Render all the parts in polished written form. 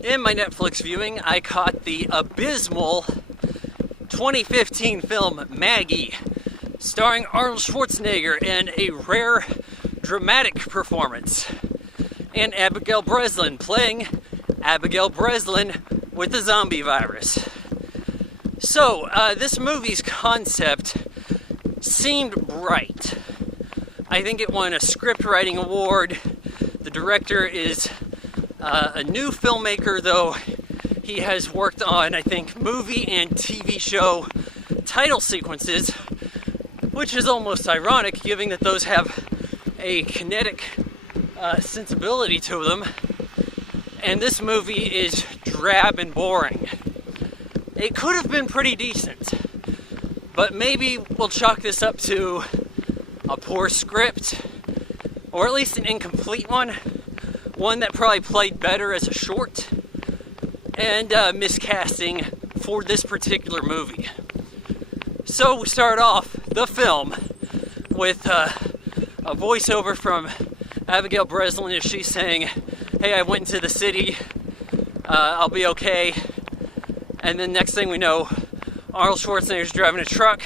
In my Netflix viewing, I caught the abysmal 2015 film Maggie, starring Arnold Schwarzenegger in a rare dramatic performance, and Abigail Breslin playing Abigail Breslin with the zombie virus. So, this movie's concept seemed bright. I think it won a script writing award. The director is a new filmmaker, though he has worked on, I think, movie and TV show title sequences, which is almost ironic, given that those have a kinetic sensibility to them, and this movie is drab and boring. It could have been pretty decent, but maybe we'll chalk this up to a poor script, or at least an incomplete one that probably played better as a short, and miscasting for this particular movie. So we start off the film with a voiceover from Abigail Breslin as she's saying, "Hey, I went into the city, I'll be okay." And then next thing we know, Arnold Schwarzenegger's driving a truck,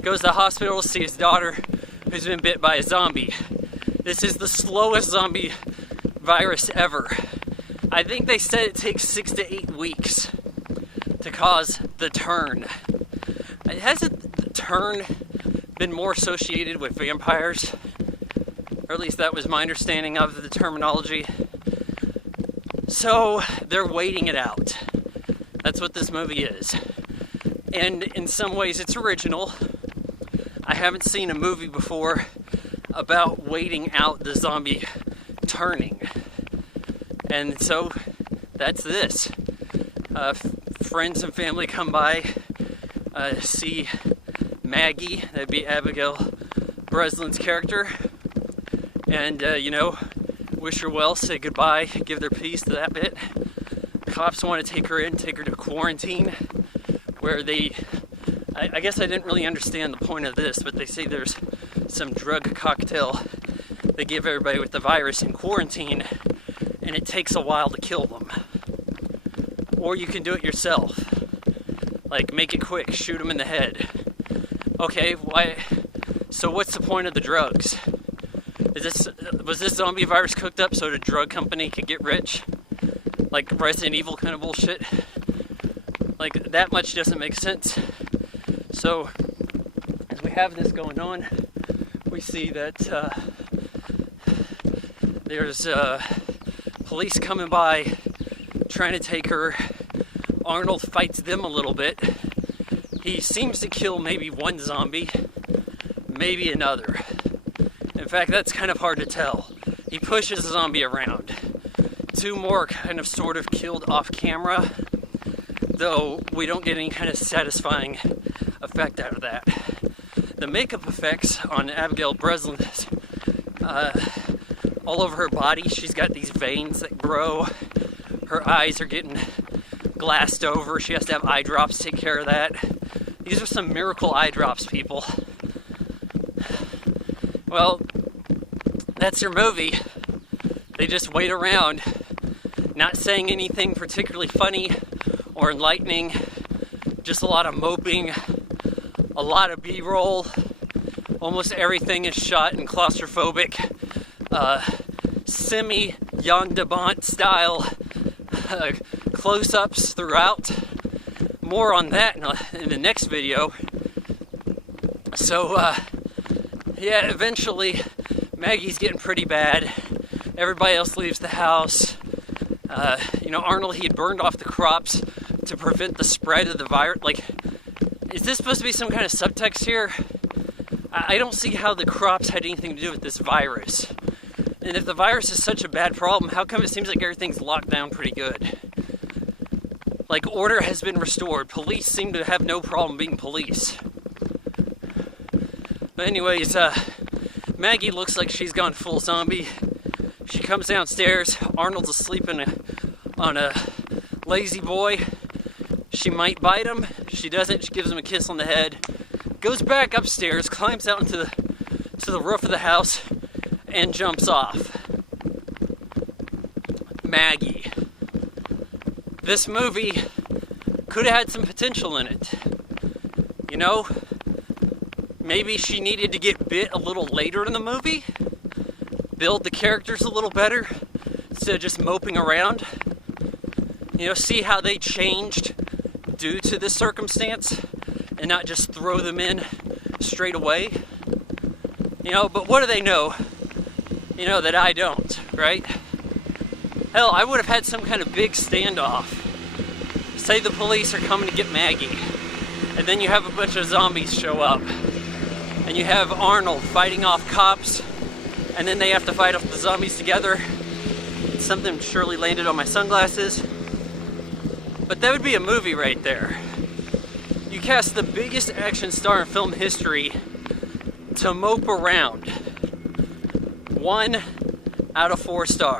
goes to the hospital to see his daughter who's been bit by a zombie. This is the slowest zombie virus ever. I think they said it takes 6 to 8 weeks to cause the turn. Hasn't the turn been more associated with vampires? Or at least that was my understanding of the terminology. So they're waiting it out. That's what this movie is. And in some ways it's original. I haven't seen a movie before about waiting out the zombie turning. And so that's this. Friends and family come by, see Maggie, that'd be Abigail Breslin's character, and wish her well, say goodbye, give their piece to that bit. Cops want to take her to quarantine, where I guess I didn't really understand the point of this, but they say there's some drug cocktail they give everybody with the virus in quarantine, and it takes a while to kill them. Or you can do it yourself. Like, make it quick, shoot them in the head. Okay, why? So what's the point of the drugs? Was this zombie virus cooked up so the drug company could get rich? Like Resident Evil kind of bullshit? Like, that much doesn't make sense. So, as we have this going on, we see that there's police coming by trying to take her. Arnold fights them a little bit. He seems to kill maybe one zombie, maybe another. In fact, that's kind of hard to tell. He pushes the zombie around. 2 more kind of sort of killed off camera, though we don't get any kind of satisfying effect out of that. The makeup effects on Abigail Breslin is all over her body. She's got these veins that grow. Her eyes are getting glassed over. She has to have eye drops to take care of that. These are some miracle eye drops, people. Well, that's your movie. They just wait around, not saying anything particularly funny or enlightening, just a lot of moping, a lot of B-roll. Almost everything is shot in claustrophobic, semi-Jan de Bont style close-ups throughout. More on that in the next video. So, eventually Maggie's getting pretty bad. Everybody else leaves the house. Arnold, he had burned off the crops to prevent the spread of the virus. Like, is this supposed to be some kind of subtext here? I don't see how the crops had anything to do with this virus. And if the virus is such a bad problem, how come it seems like everything's locked down pretty good? Like, order has been restored. Police seem to have no problem being police. But anyways, Maggie looks like she's gone full zombie. She comes downstairs. Arnold's asleep on a lazy boy. She might bite him. She doesn't. She gives him a kiss on the head. Goes back upstairs, climbs out to the roof of the house, and jumps off. Maggie. this movie could have had some potential in it. You know, maybe she needed to get bit a little later in the movie, build the characters a little better, instead of just moping around. You know, see how they changed due to this circumstance, and not just throw them in straight away. You know, but what do they know, you know, that I don't, right? Hell, I would have had some kind of big standoff. Say the police are coming to get Maggie, and then you have a bunch of zombies show up, and you have Arnold fighting off cops, and then they have to fight off the zombies together. Something surely landed on my sunglasses. But that would be a movie right there. You cast the biggest action star in film history to mope around. 1 out of 4 stars.